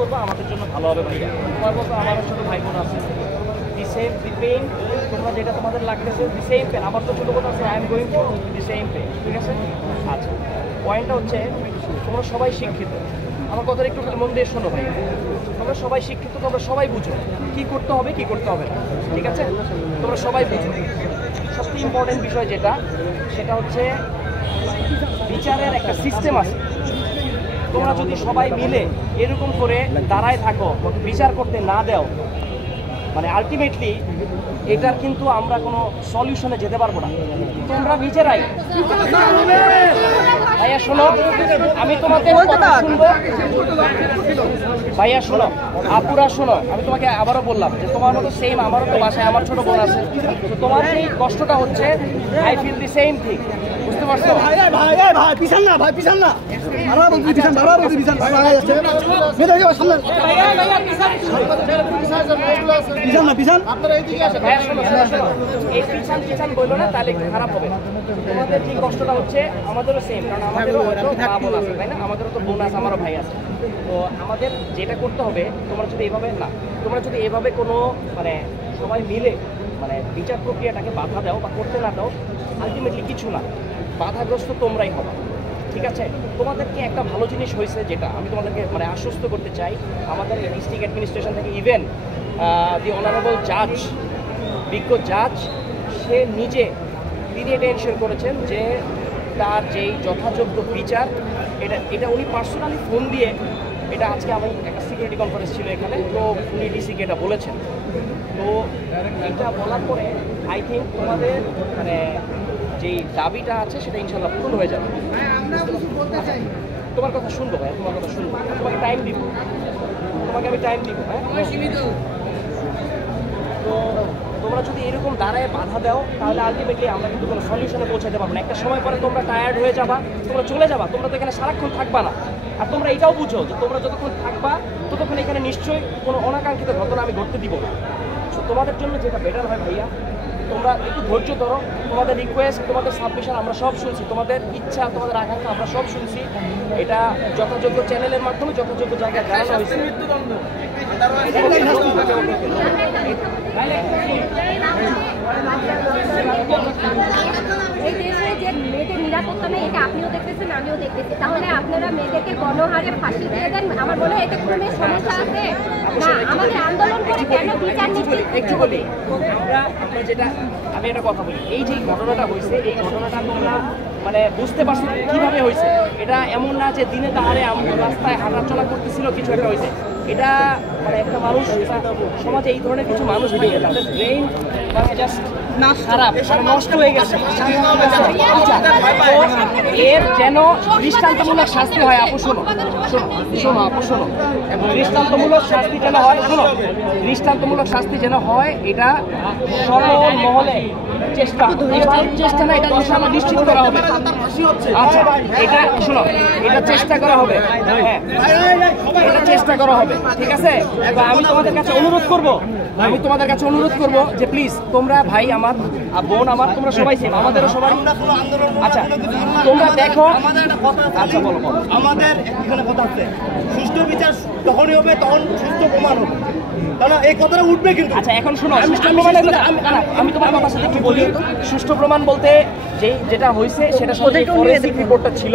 করবো আমাদের জন্য ভালো হবে ভাইয়া। তোমার মতো আমারও ছোটো ভাই বোন আছে, দি সেম দি পেইন, তোমরা যেটা তোমাদের লাগতেছে দি সেম পেন, আমার তো ছোটো বোন আছে, I am going to the same pain, ঠিক আছে? আচ্ছা, পয়েন্টটা হচ্ছে তোমরা সবাই শিক্ষিত, আমার কথাটা একটু মন দিয়ে শোনো ভাই, তোমরা সবাই শিক্ষিত, তোমরা সবাই বুঝো কী করতে হবে কী করতে হবে না, ঠিক আছে? তোমরা সবাই বুঝো। সবচেয়ে ইম্পর্টেন্ট বিষয় যেটা, সেটা হচ্ছে বিচারের একটা সিস্টেম আছে। তোমরা যদি সবাই মিলে এরকম করে দাঁড়ায় থাকো, বিচার করতে না দাও, মানে আলটিমেটলি এটার কিন্তু আমরা কোনো সলিউশনে যেতে পারবো না। তোমরা নিজেরাই ভাইয়া শোনো, আমি তোমাদের কথা শুনবো, ভাইয়া শোনো, আপুরা শোনো, আমি তোমাকে আবারও বললাম যে তোমার মতো সেম আমারও তো বাসায় আমার ছোট বোন আছে, তো তোমার এই কষ্টটা হচ্ছে I feel the same thing, বুঝতে পারছো? ভাই পিছান না, ভাই পিছান না, আমরা বলছি পিছান, আমরা বলছি পিছান, ভাই ভাই আছে মেরে যাও সামনে, পিছান না, পিছান আপনারা এইদিকে আসেন। ভাইয়া শোনো শোনো শোনো, এই পিছান বললো না, তাহলে খারাপ হবে। তোমাদের যে কষ্টটা হচ্ছে আমাদেরও সেম, কারণ আমাদেরও হয়তো মা বোন আছে, তাই না? আমাদেরও তো বোন আছে, আমারও ভাই আছে। তো আমাদের যেটা করতে হবে, তোমরা যদি এভাবে কোনো মানে সবাই মিলে মানে বিচার প্রক্রিয়াটাকে বাধা দাও বা করতে না দাও, আলটিমেটলি কিছু না, বাধাগ্রস্ত তোমরাই হবে, ঠিক আছে? তোমাদেরকে একটা ভালো জিনিস হয়েছে, যেটা আমি তোমাদেরকে মানে আশ্বস্ত করতে চাই, আমাদের ডিস্ট্রিক্ট অ্যাডমিনিস্ট্রেশন থেকে ইভেন দি অনারেবল জাজ, বিজ্ঞ জাজ, সে নিজে তিনি এটা এনশিওর করেছেন যে তার যেই যথাযোগ্য বিচার, এটা উনি পার্সোনালি ফোন দিয়ে, এটা আজকে আমি একটা সিকিউরিটি কনফারেন্স ছিল এখানে, তো উনি ডিসিকে এটা বলেছেন। তো এটা বলার পরে আই থিঙ্ক তোমাদের মানে যেই দাবিটা আছে সেটা ইনশাল্লাহ পূরণ হয়ে যাবে। তোমার কথা শুনবো ভাই, তোমার কথা শুনবো, তোমাকে টাইম দিব, তোমাকে আমি টাইম দিব, হ্যাঁ? তো তোমরা যদি এরকম দাঁড়ায় বাধা দাও, তাহলে আলটিমেটলি আমরা কিন্তু কোনো সলিউশনে পৌঁছাতে পারবো না। একটা সময় পরে তোমরা টায়ার্ড হয়ে যাবা, তোমরা চলে যাবা, তোমরা তো এখানে সারাক্ষণ থাকবা না। আর তোমরা এটাও বুঝো যে তোমরা যতক্ষণ থাকবা ততক্ষণ এখানে নিশ্চয়ই কোনো অনাকাঙ্ক্ষিত ঘটনা আমি ঘটতে দিব না। সো তোমাদের জন্য যেটা বেটার হয় ভাইয়া, তোমরা একটু ধৈর্য ধরো, তোমাদের রিকোয়েস্ট, তোমাদের সাবমিশন আমরা সব শুনছি, তোমাদের ইচ্ছা, তোমাদের আকাঙ্ক্ষা আমরা সব শুনছি। এটা যথাযোগ্য চ্যানেলের মাধ্যমে যথাযোগ্য জায়গায় জানানো হয়েছে। এই দেশে যে মেয়েদের নিরাপত্তা নেই, এটা আপনিও দেখতেছেন, আমিও দেখতেছি। তাহলে আপনারা মেয়েদেরকে গণহারে ফাঁসি দিয়ে দেন, আমার মনে হয় এতে কোনো সমস্যা আছে না। আমাদের আন্দোলন করে কেন বিচার নিশ্চিত একটু বলি, আমরা যেটা আমি একটা কথা বলি, এই যে ঘটনাটা হয়েছে, এই ঘটনাটা তোমরা মানে বুঝতে পারছো কীভাবে হয়েছে। এটা এমন না যে দিনে তাহারে রাস্তায় হাঁটাচলা করতেছিল কিছু একটা হয়েছে। এটা মানে একটা মানুষ, সমাজে এই ধরনের কিছু মানুষ থাকে, তাদের ব্রেইন মানে জাস্ট না খারাপ, নষ্ট হয়ে গেছে। এর যেন দৃষ্টান্তমূলক শাস্তি হয়। আপু শোনো শোনো আপু শোনো, এবং দৃষ্টান্তমূলক শাস্তি যেন হয়, শোনো, দৃষ্টান্তমূলক শাস্তি যেন হয়, এটা সকল মহলে চেষ্টা না, এটা আমরা নিশ্চিত করা হবে। আচ্ছা, এটা শোনো, এটা চেষ্টা করা হবে, হ্যাঁ এটা চেষ্টা করা হবে, ঠিক আছে? এবার আমি তোমাদের কাছে অনুরোধ করব যে প্লিজ তোমরা, ভাই আমার, বোন আমার, তোমরা সবাই সেম, আমাদেরও সবাই। আচ্ছা তোমরা দেখো, আচ্ছা বলো, আমাদের এখানে কথা আছে, সুষ্ঠু বিচার তখনই হবে তখন সুষ্ঠু প্রমাণ হবে, কারণ এই কথাটা উঠবে কিন্তু। আচ্ছা এখন শোনো, আমি তোমার কথার সাথে একটু বলি। সুষ্ঠু প্রমাণ বলতে যেটা হয়েছে সেটা ফরেনসিক রিপোর্টটা ছিল,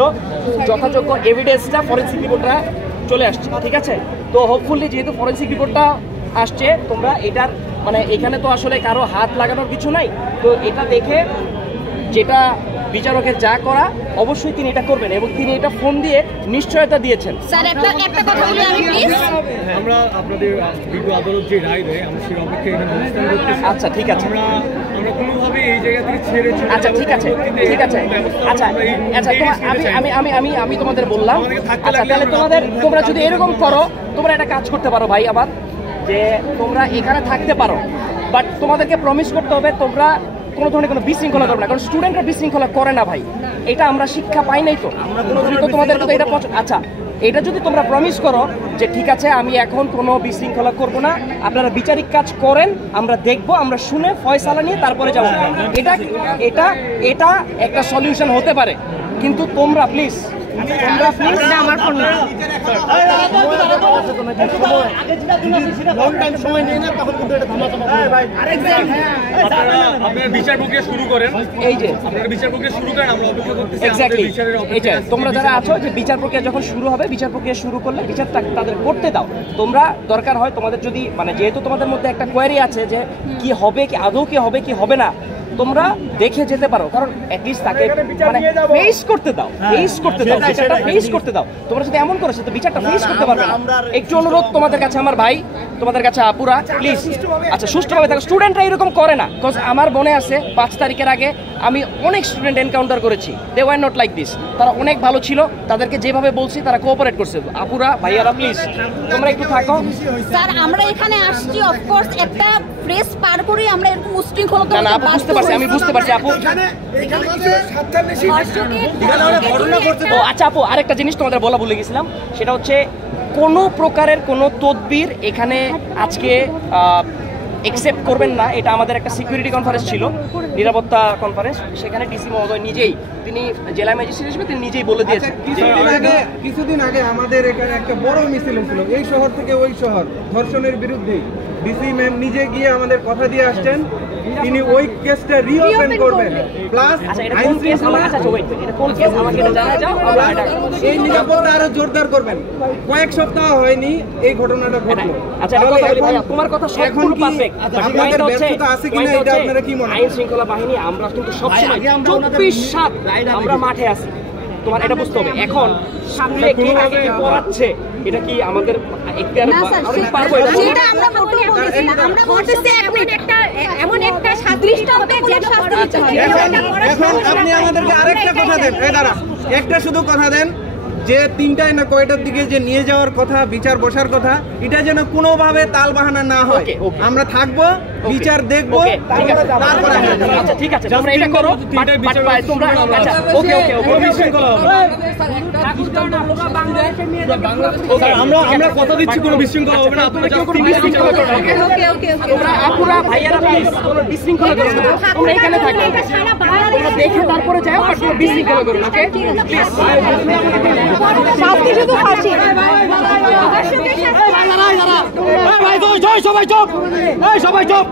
যথাযোগ্য এভিডেন্সটা ফরেনসিক রিপোর্টটা চলে আসছে, ঠিক আছে? তো হোপফুলি যেহেতু ফরেনসিক রিপোর্টটা আসছে, তোমরা এটার মানে এখানে তো আসলে কারো হাত লাগানোর কিছু নাই, তো এটা দেখে যেটা বিচারকের যা করা অবশ্যই তিনি এটা করবেন, এবং তিনি এটা ফোন দিয়ে নিশ্চয়তা দিয়েছেন। স্যার একটা কথা বলি আমি প্লিজ, আমরা আপনাদের বিজ্ঞ আদালত যে রায় দেয় আমরা সেই অপেক্ষায় এখানে অবস্থান করতেছি। আচ্ছা ঠিক আছে, আমরা কোনোভাবে এই জায়গা থেকে ছেড়ে চলে আচ্ছা ঠিক আছে ঠিক আছে আচ্ছা আচ্ছা আমি তোমাদের বললাম। আচ্ছা তাহলে তোমরা যদি এরকম করো, তোমরা একটা কাজ করতে পারো ভাই আমার, যে তোমরা এখানে থাকতে পারো, বাট তোমাদেরকে প্রমিস করতে হবে তোমরা কোনো ধরনের কোনো বিশৃঙ্খলা করবে না, কারণ স্টুডেন্টরা বিশৃঙ্খলা করে না ভাই, এটা আমরা শিক্ষা পাই নাই তো তোমাদের তো এটা। আচ্ছা এটা যদি তোমরা প্রমিস করো যে ঠিক আছে আমি এখন কোনো বিশৃঙ্খলা করব না, আপনারা বিচারিক কাজ করেন, আমরা দেখব, আমরা শুনে ফয়সালা নিয়ে তারপরে যাবো, এটা একটা সলিউশন হতে পারে। কিন্তু তোমরা প্লিজ আমার ফোন না আছে তো নাকি সময় লং টাইম সময় নিয়ে না তখন কিন্তু এটা ধামাচাপা আপনারা বিচার প্রক্রিয়া শুরু করেন, এই যে আপনারা বিচার প্রক্রিয়া শুরু করেন, আমরা অপেক্ষা করতেছি। এক্স্যাক্টলি বিচারের এটা তোমরা যারা আছো যে বিচার প্রক্রিয়া যখন শুরু হবে, বিচার প্রক্রিয়া শুরু করলে বিচারটা তাদের করতে দাও। তোমরা দরকার হয় তোমাদের যদি মানে যেহেতু তোমাদের মধ্যে একটা কোয়ারি আছে যে কি হবে, কি আদৌ কি হবে কি হবে না, তোমরা দেখে যেতে পারো, কারণ অ্যাটলিস্ট তাকে মানে ফেস করতে দাও, ফেস করতে দাও, বিচারটা ফেস করতে দাও। তোমরা যদি এমন করো সে তো বিচারটা ফেস করতে পারবে না। একটু অনুরোধ তোমাদের কাছে আমার ভাই, তোমাদের কাছে আপুরা, প্লিজ আচ্ছা সুষ্ঠুভাবে থাকো। স্টুডেন্টরা এরকম করে না, বিকজ আমার মনে আছে 5 তারিখের আগে আমি অনেক স্টুডেন্ট এনকাউন্টার করেছি, they were not like this. তারা অনেক ভালো ছিল, তাদেরকে যেভাবে বলছি তারা কোঅপারেট করছে। আপুরা ভাইয়ারা প্লিজ তোমরা একটু থাকো। স্যার আমরা এখানে আসছি অফকোর্স একটা প্রেস পার করে আমরা এরকম উশৃঙ্খলতা না না আপু বুঝতে পারছি, আমি বুঝতে পারছি আপু। ও আচ্ছা আপু, আরেকটা জিনিস তোমাদের বলা ভুলে গেছিলাম, সেটা হচ্ছে কোনো প্রকারের কোনো তদবির এখানে আজকে একসেপ্ট করবেন না। এটা আমাদের একটা সিকিউরিটি কনফারেন্স ছিল, নিরাপত্তা কনফারেন্স, সেখানে ডিসি মহোদয় নিজেই, তিনি জেলা ম্যাজিস্ট্রেট হিসেবে তিনি নিজেই বলে দিয়েছেন। কিছুদিন আগে আমাদের এখানে একটা বড় মিছিল হয়েছিল এই শহর থেকে ওই শহর ধর্ষণের বিরুদ্ধে। ডিসি ম্যাম নিজে গিয়ে আমাদের কথা দিয়ে আসছেন তিনি ওই কেসটা রিওপেন করবেন, প্লাস আইন শৃঙ্খলা এই নিরাপত্তা আরো জোরদার করবেন। কয়েক সপ্তাহ হয়নি এই ঘটনাটা ঘটলো। তোমার কথা এখন কি আপনাদের ব্যর্থতা আছে কিনা এটা আপনারা কি মনে করেন? আইন শৃঙ্খলা বাহিনী আমরা কিন্তু সবসময় 24/7 আমরা মাঠে আছি, তোমার এটা বুঝতে হবে। এখন সামনে কি আগে কি পড়াচ্ছে এটা কি আমাদের পারবো? সেটা আমরা মোটেও বলছি না, আমরা বলতেছি এমন একটা সাদৃশ্য হবে যেন শাস্তি দিতে হয়। এখন আপনি আমাদেরকে আরেকটা কথা দেন, এই দাঁড়া একটা শুধু কথা দেন যে 3টায় না কয়টার দিকে যে নিয়ে যাওয়ার কথা, বিচার বসার কথা, এটা যেন কোনোভাবে তাল বাহানা না হয়। আমরা থাকবো, বিচার দেখবো, তারপরে আচ্ছা ঠিক আছে তোমরা এটা করো, তোমরা আচ্ছা ওকে ওকে আমরা কথা দিচ্ছি কোনো বিশৃঙ্খলা হবে না। আপনারা কেউ কোনো বিশৃঙ্খলা করবেন না। তোমরা আপুরা ভাইয়ারা প্লিজ কোনো বিশৃঙ্খলা করো না, তোমরা এখানে থাকো, তোমরা দেখে তারপরে যাও, আর কোনো বিশৃঙ্খলা করো না। ওকে প্লিজ শাস্তি শুধু ফাঁসি। সবাই চুপ, সবাই চুপ।